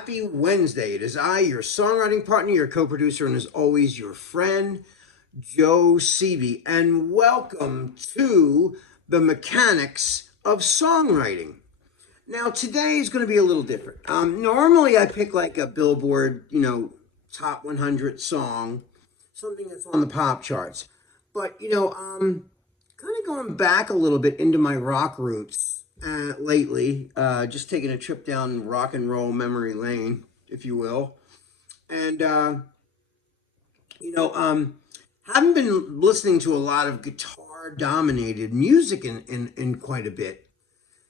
Happy Wednesday. It is I, your songwriting partner, your co-producer, and as always, your friend, Joe Seavey. And welcome to the Mechanics of Songwriting. Now, today is going to be a little different. Normally, I pick like a Billboard, top 100 song, something that's on the pop charts. But, kind of going back a little bit into my rock roots lately, just taking a trip down rock and roll memory lane, if you will. And, you know, um, haven't been listening to a lot of guitar dominated music in quite a bit.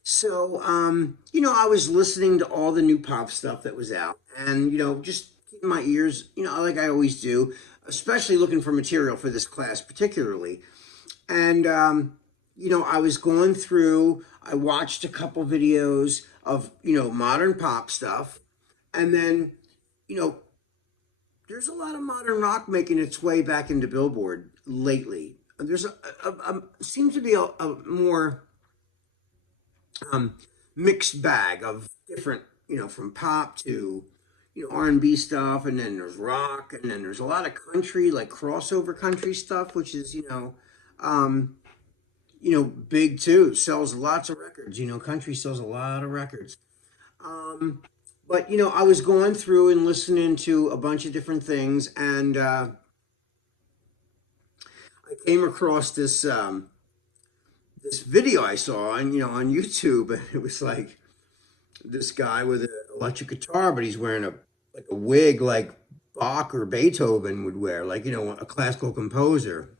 So, I was listening to all the new pop stuff that was out and, just keeping my ears, like I always do, especially looking for material for this class particularly. And, I was going through, I watched a couple videos of, modern pop stuff. And then, you know, there's a lot of modern rock making its way back into Billboard lately. There's seems to be a more mixed bag of different, from pop to, R&B stuff, and then there's rock, and then there's a lot of country, like crossover country stuff, which is, um, big too. Sells lots of records. Country sells a lot of records. Um, but I was going through and listening to a bunch of different things, and I came across this video I saw on on YouTube, and it was like this guy with an electric guitar, but he's wearing a wig like Bach or Beethoven would wear, like a classical composer.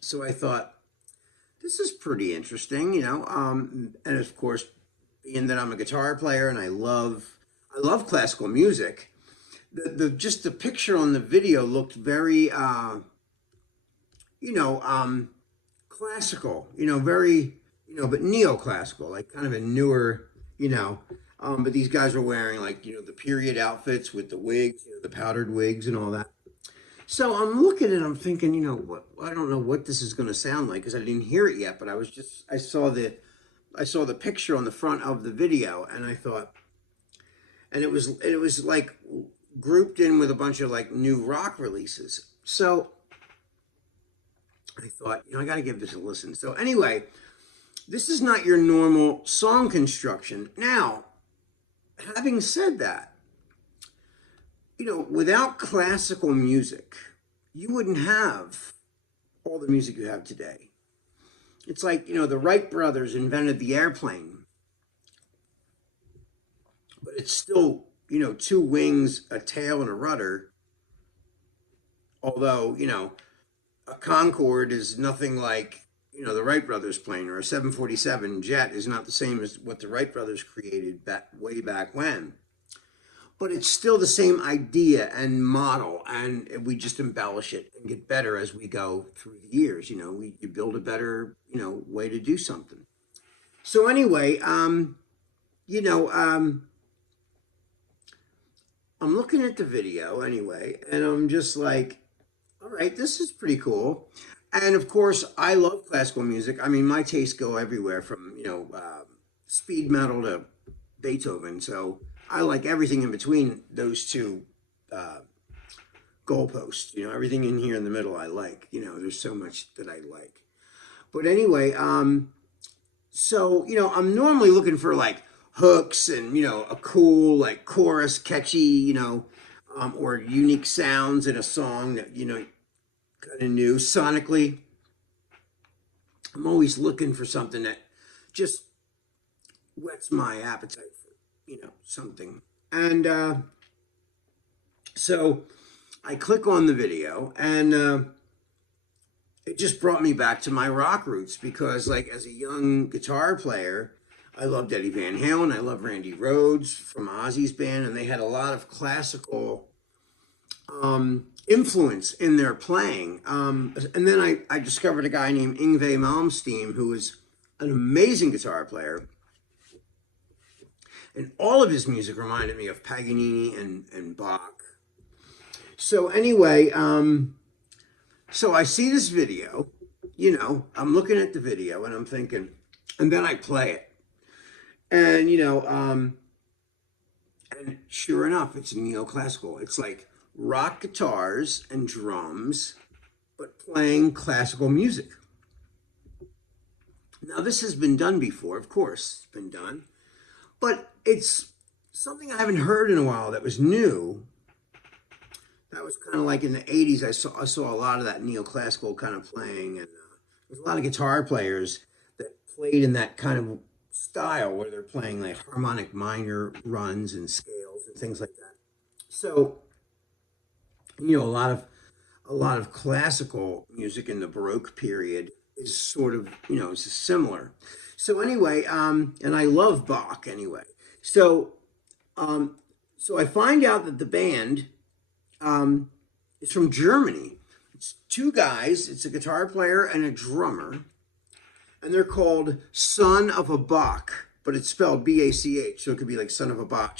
So I thought this is pretty interesting, and of course, being that I'm a guitar player and I love classical music, the just the picture on the video looked very you know um classical, very, but neoclassical, like kind of a newer, but these guys were wearing like, the period outfits with the wigs, the powdered wigs and all that. So I'm looking and I'm thinking, what, I don't know what this is going to sound like because I didn't hear it yet, but I saw the picture on the front of the video and I thought, and it was like grouped in with a bunch of like new rock releases. So I thought, I got to give this a listen. So anyway, this is not your normal song construction. Now, having said that, without classical music, you wouldn't have all the music you have today. It's like, the Wright brothers invented the airplane, but it's still, two wings, a tail, and a rudder. Although, a Concorde is nothing like, the Wright brothers plane, or a 747 jet is not the same as what the Wright brothers created way back when. But it's still the same idea and model, and we just embellish it and get better as we go through the years. You build a better, way to do something. So anyway, you know, I'm looking at the video anyway, and I'm just like, all right, this is pretty cool. And of course, I love classical music. I mean, my tastes go everywhere from, speed metal to Beethoven. So I like everything in between those two uh, goalposts. Everything in here in the middle I like. There's so much that I like. But anyway, so, I'm normally looking for like hooks and, a cool like chorus, catchy, or unique sounds in a song that, kind of new sonically. I'm always looking for something that just whets my appetite for, something. And so I click on the video and it just brought me back to my rock roots because, like, as a young guitar player, I loved Eddie Van Halen. I love Randy Rhoads from Ozzy's band, and they had a lot of classical influence in their playing. And then I discovered a guy named Yngwie Malmsteen, who was an amazing guitar player. And all of his music reminded me of Paganini and Bach. So anyway, so I see this video, I'm looking at the video and I'm thinking, and then I play it. And, And sure enough, it's neoclassical. It's like rock guitars and drums, but playing classical music. Now, this has been done before, of course, it's been done, but it's something I haven't heard in a while that was new. That was kind of like in the 80s. I saw a lot of that neoclassical kind of playing, and there's a lot of guitar players that played in that kind of style where they're playing like harmonic minor runs and scales and things like that. So, a lot of classical music in the Baroque period is sort of, it's similar. So anyway, and I love Bach anyway. So, so I find out that the band is from Germany. It's two guys. It's a guitar player and a drummer, and they're called Son of a Bach, but it's spelled Bach, so it could be like Son of a Bach.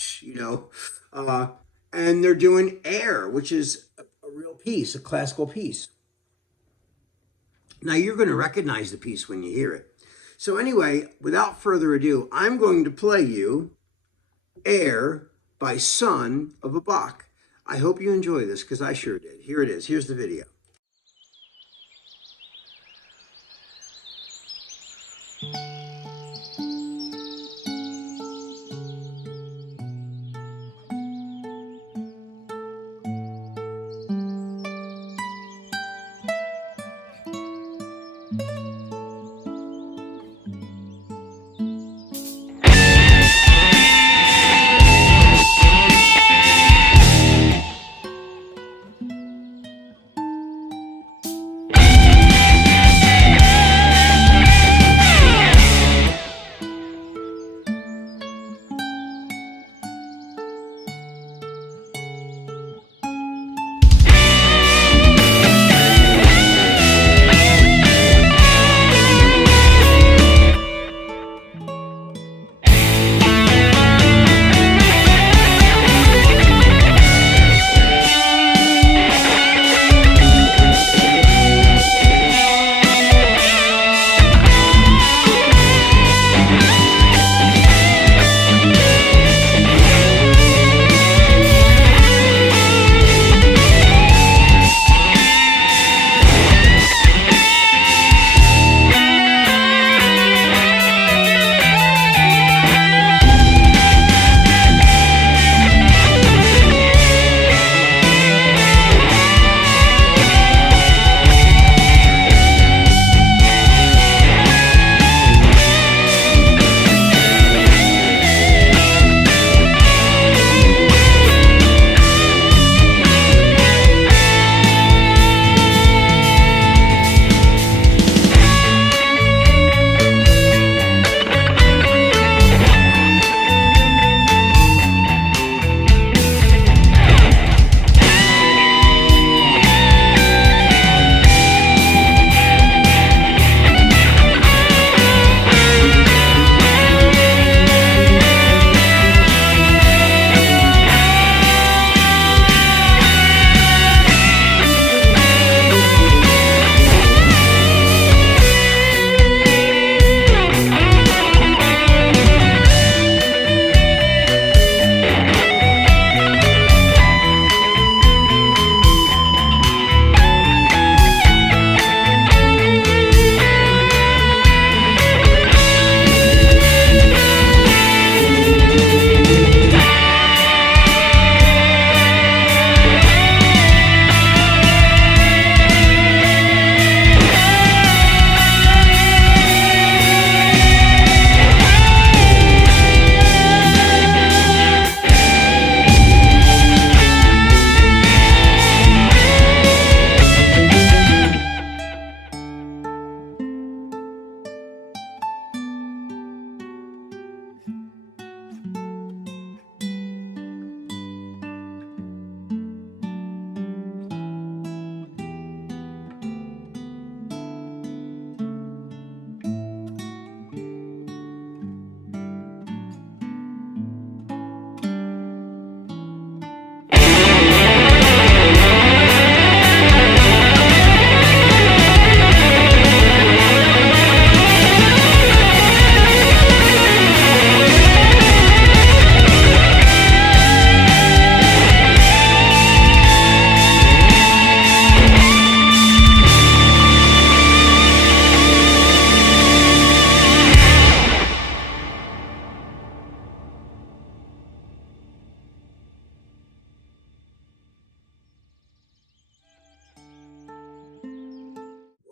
And they're doing Air, which is a real piece, a classical piece. Now you're going to recognize the piece when you hear it. So anyway, without further ado, I'm going to play you Air by Son of a Bach. I hope you enjoy this because I sure did. Here it is. Here's the video.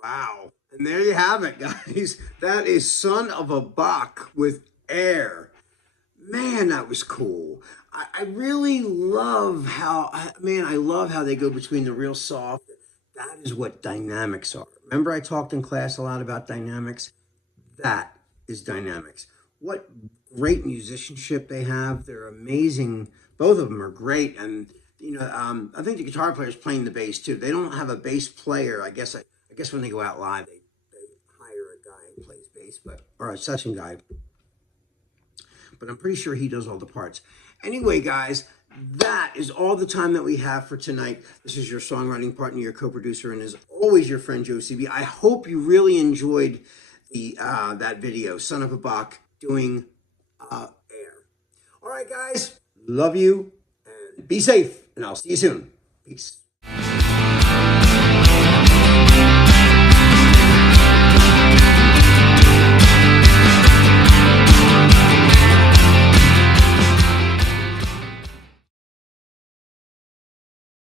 Wow. And there you have it, guys. That is Son of a Bach with Air. Man, that was cool. I really love how, man, I love how they go between the real soft. That is what dynamics are. Remember, I talked in class a lot about dynamics? That is dynamics. What great musicianship they have. They're amazing. Both of them are great. And, I think the guitar player is playing the bass too. They don't have a bass player. I guess when they go out live, they hire a guy who plays bass, or a session guy. But I'm pretty sure he does all the parts. Anyway, guys, that is all the time that we have for tonight. This is your songwriting partner, your co-producer, and as always, your friend Joe CB. I hope you really enjoyed the that video, Son of a Bach doing Air. All right, guys, love you and be safe, and I'll see you soon. Peace.